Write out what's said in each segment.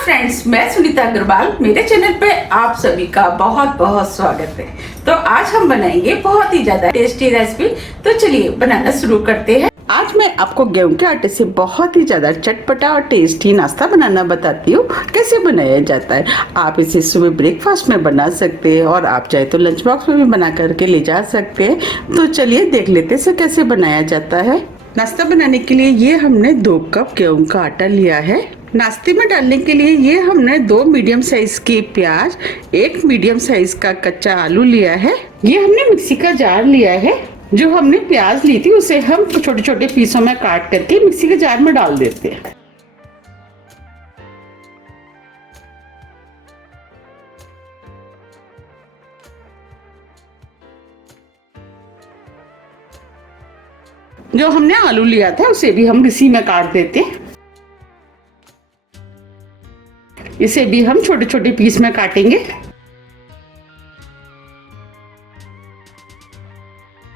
Friends, मैं सुनीता अग्रवाल। मेरे channel पे आप सभी का बहुत बहुत स्वागत है। तो आज हम बनाएंगे बहुत ही ज्यादा टेस्टी रेसिपी। तो चलिए बनाना शुरू करते हैं। आज मैं आपको गेहूं के आटे से बहुत ही ज्यादा चटपटा और टेस्टी नाश्ता बनाना बताती हूँ। कैसे बनाया जाता है। आप इसे सुबह ब्रेकफास्ट में बना सकते हैं और आप चाहे तो लंच बॉक्स में भी बना करके ले जा सकते हैं। तो चलिए देख लेते हैं कैसे बनाया जाता है। नाश्ता बनाने के लिए ये हमने 2 कप गेहूं का आटा लिया है। नाश्ते में डालने के लिए ये हमने 2 मीडियम साइज की प्याज, 1 मीडियम साइज का कच्चा आलू लिया है। ये हमने मिक्सी का जार लिया है। जो हमने प्याज ली थी उसे हम छोटे छोटे पीसों में काट करके मिक्सी के जार में डाल देते हैं। जो हमने आलू लिया था उसे भी हम इसी में काट देते हैं। इसे भी हम छोटे छोटे पीस में काटेंगे।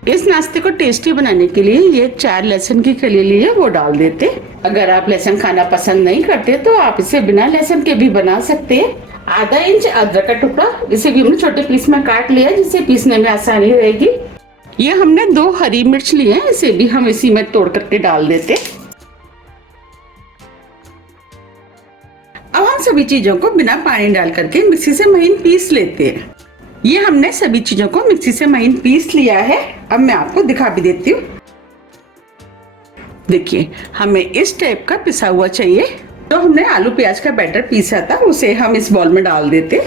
इस नाश्ते को टेस्टी बनाने के लिए ये 4 लहसुन की कली ली है, वो डाल देते। अगर आप लहसुन खाना पसंद नहीं करते तो आप इसे बिना लहसुन के भी बना सकते हैं। आधा इंच अदरक का टुकड़ा, इसे भी हमने छोटे पीस में काट लिया जिससे पीसने में आसानी रहेगी। ये हमने 2 हरी मिर्च लिए हैं, इसे भी हम इसी में तोड़ करके डाल देते। अब हम सभी चीजों को बिना पानी डाल करके मिक्सी से महीन पीस लेते हैं। ये हमने सभी चीजों को मिक्सी से महीन पीस लिया है। अब मैं आपको दिखा भी देती हूँ। देखिए, हमें इस टाइप का पिसा हुआ चाहिए। तो हमने आलू प्याज का बैटर पीसा था, उसे हम इस बॉल में डाल देते।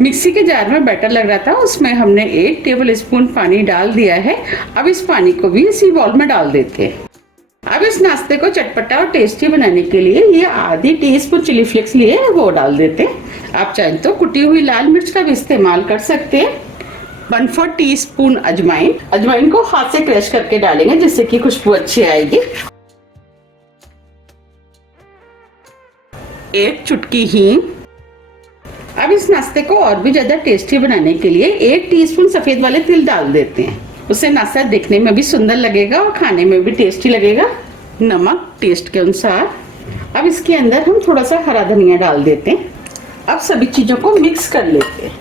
मिक्सी के जार में बैटर लग रहा था, उसमें हमने 1 टेबल स्पून पानी डाल दिया है। अब इस पानी को भी इसी बॉल में डाल देते हैं। अब इस नाश्ते को चटपटा और टेस्टी बनाने के लिए ये आधी टीस्पून चिली फ्लेक्स लिए है, वो डाल देते हैं। आप चाहें तो कुटी हुई लाल मिर्च का भी इस्तेमाल कर सकते हैं। 1/4 टीस्पून अजवाइन, अजवाइन को हाथ से क्रश करके डालेंगे जिससे कि खुशबू अच्छी आएगी। 1 चुटकी हींग। अब इस नाश्ते को और भी ज्यादा टेस्टी बनाने के लिए 1 टीस्पून सफेद वाले तिल डाल देते हैं। उससे नाश्ता देखने में भी सुंदर लगेगा और खाने में भी टेस्टी लगेगा। नमक टेस्ट के अनुसार। अब इसके अंदर हम थोड़ा सा हरा धनिया डाल देते हैं। अब सभी चीजों को मिक्स कर लेते हैं।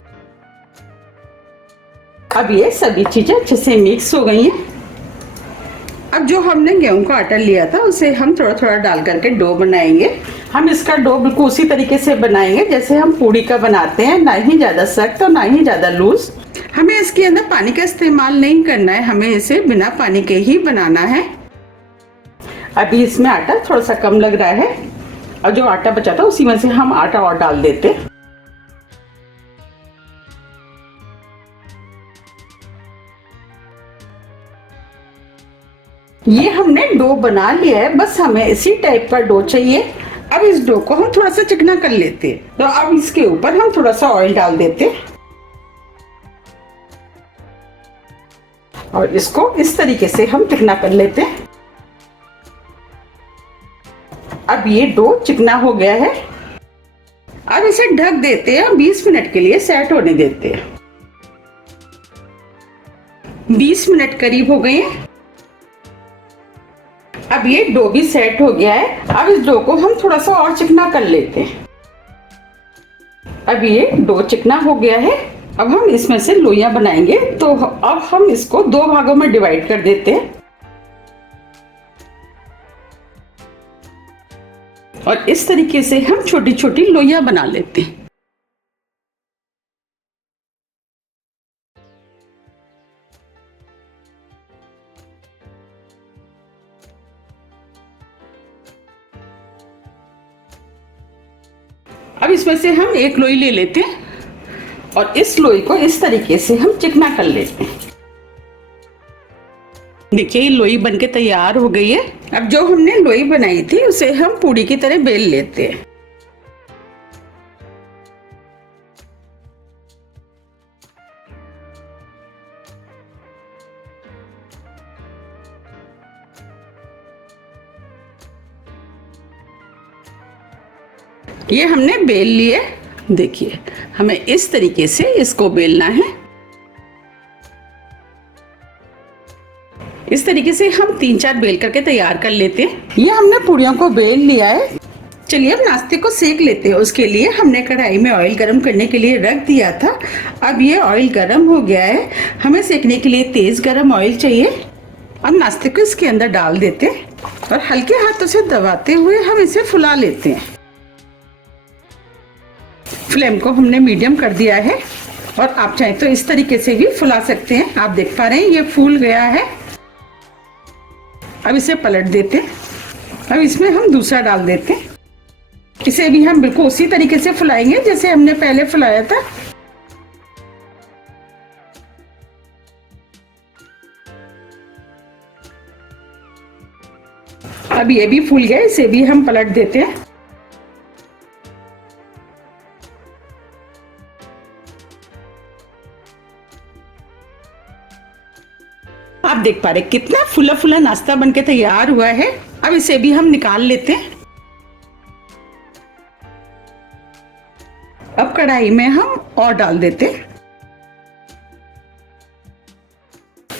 अब ये सभी चीजें अच्छे से मिक्स हो गई हैं। अब जो हमने गेहूं का आटा लिया था उसे हम थोड़ा थोड़ा डाल करके डो बनाएंगे। हम इसका डो बिल्कुल उसी तरीके से बनाएंगे जैसे हम पूड़ी का बनाते हैं, ना ही ज्यादा सख्त और ना ही ज्यादा लूज। हमें इसके अंदर पानी का इस्तेमाल नहीं करना है, हमें इसे बिना पानी के ही बनाना है। अभी इसमें आटा थोड़ा सा कम लग रहा है और जो आटा बचा था उसी में से हम आटा और डाल देते। ये हमने डो बना लिया है, बस हमें इसी टाइप का डो चाहिए। अब इस डो को हम थोड़ा सा चिकना कर लेते हैं। तो अब इसके ऊपर हम थोड़ा सा ऑयल डाल देते और इसको इस तरीके से हम चिकना कर लेते हैं। अब ये डो चिकना हो गया है। अब इसे ढक देते हैं और 20 मिनट के लिए सेट होने देते हैं। 20 मिनट करीब हो गए हैं। अब ये डो भी सेट हो गया है। अब इस डो को हम थोड़ा सा और चिकना कर लेते हैं। अब ये डो चिकना हो गया है। अब हम इसमें से लोइयां बनाएंगे। तो अब हम इसको 2 भागों में डिवाइड कर देते हैं और इस तरीके से हम छोटी छोटी लोइयां बना लेते हैं। अब इसमें से हम 1 लोई ले लेते हैं और इस लोई को इस तरीके से हम चिकना कर लेते हैं। देखिए, ये लोई बनके तैयार हो गई है। अब जो हमने लोई बनाई थी उसे हम पूड़ी की तरह बेल लेते हैं। ये हमने बेल लिए। देखिए, हमें इस तरीके से इसको बेलना है। इस तरीके तरीके से हम 3-4 बेल करके तैयार कर लेते हैं। ये हमने पूड़ियों को बेल लिया है। चलिए अब नाश्ते को सेक लेते हैं। उसके लिए हमने कढ़ाई में ऑयल गरम करने के लिए रख दिया था। अब ये ऑयल गरम हो गया है। हमें सेकने के लिए तेज गरम ऑयल चाहिए। अब नाश्ते को इसके अंदर डाल देते हैं और हल्के हाथों से दबाते हुए हम इसे फुला लेते हैं। फ्लेम को हमने मीडियम कर दिया है और आप चाहें तो इस तरीके से भी फुला सकते हैं। आप देख पा रहे हैं ये फूल गया है। अब इसे पलट देते हैं। अब इसमें हम दूसरा डाल देते हैं। इसे भी हम बिल्कुल उसी तरीके से फुलाएंगे जैसे हमने पहले फुलाया था। अब ये भी फूल गया, इसे भी हम पलट देते हैं। आप देख पा रहे कितना फुला फुला नाश्ता बनके तैयार हुआ है। अब इसे भी हम निकाल लेते हैं। अब कढ़ाई में हम और डाल देते हैं।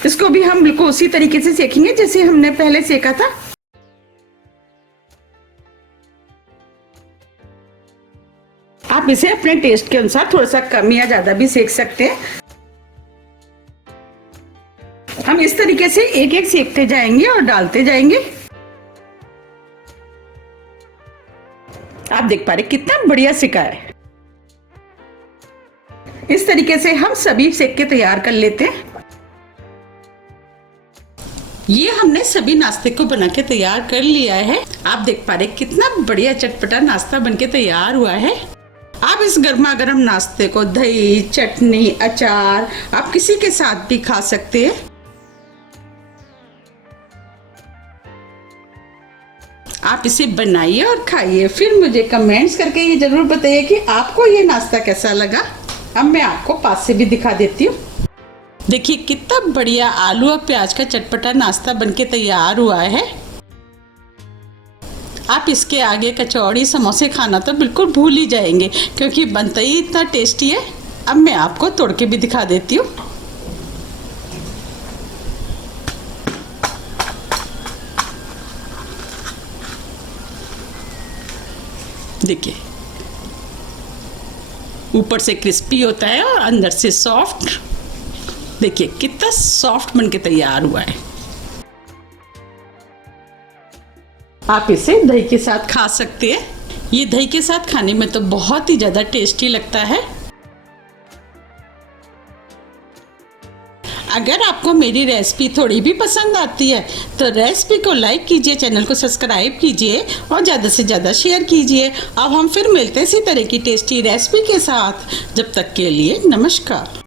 इसको भी हम बिल्कुल उसी तरीके से सेकेंगे जैसे हमने पहले सेका था। आप इसे अपने टेस्ट के अनुसार थोड़ा सा कम या ज्यादा भी सेक सकते हैं। हम इस तरीके से एक एक सेकते जाएंगे और डालते जाएंगे। आप देख पा रहे कितना बढ़िया सिका है। इस तरीके से हम सभी सेक के तैयार कर लेते हैं। ये हमने सभी नाश्ते को बना के तैयार कर लिया है। आप देख पा रहे कितना बढ़िया चटपटा नाश्ता बनके तैयार हुआ है। आप इस गर्मा गर्म नाश्ते को दही, चटनी, अचार आप किसी के साथ भी खा सकते हैं। आप इसे बनाइए और खाइए। फिर मुझे कमेंट्स करके ये जरूर बताइए कि आपको ये नाश्ता कैसा लगा। अब मैं आपको पास से भी दिखा देती हूँ। देखिए कितना बढ़िया आलू और प्याज का चटपटा नाश्ता बनके तैयार हुआ है। आप इसके आगे कचौड़ी, समोसे खाना तो बिल्कुल भूल ही जाएंगे क्योंकि बनता ही इतना टेस्टी है। अब मैं आपको तोड़ के भी दिखा देती हूँ। देखिए ऊपर से क्रिस्पी होता है और अंदर से सॉफ्ट। देखिए कितना सॉफ्ट बनके तैयार हुआ है। आप इसे दही के साथ खा सकते हैं। ये दही के साथ खाने में तो बहुत ही ज़्यादा टेस्टी लगता है। अगर आपको मेरी रेसिपी थोड़ी भी पसंद आती है तो रेसिपी को लाइक कीजिए, चैनल को सब्सक्राइब कीजिए और ज़्यादा से ज़्यादा शेयर कीजिए। अब हम फिर मिलते हैं इसी तरह की टेस्टी रेसिपी के साथ। जब तक के लिए नमस्कार।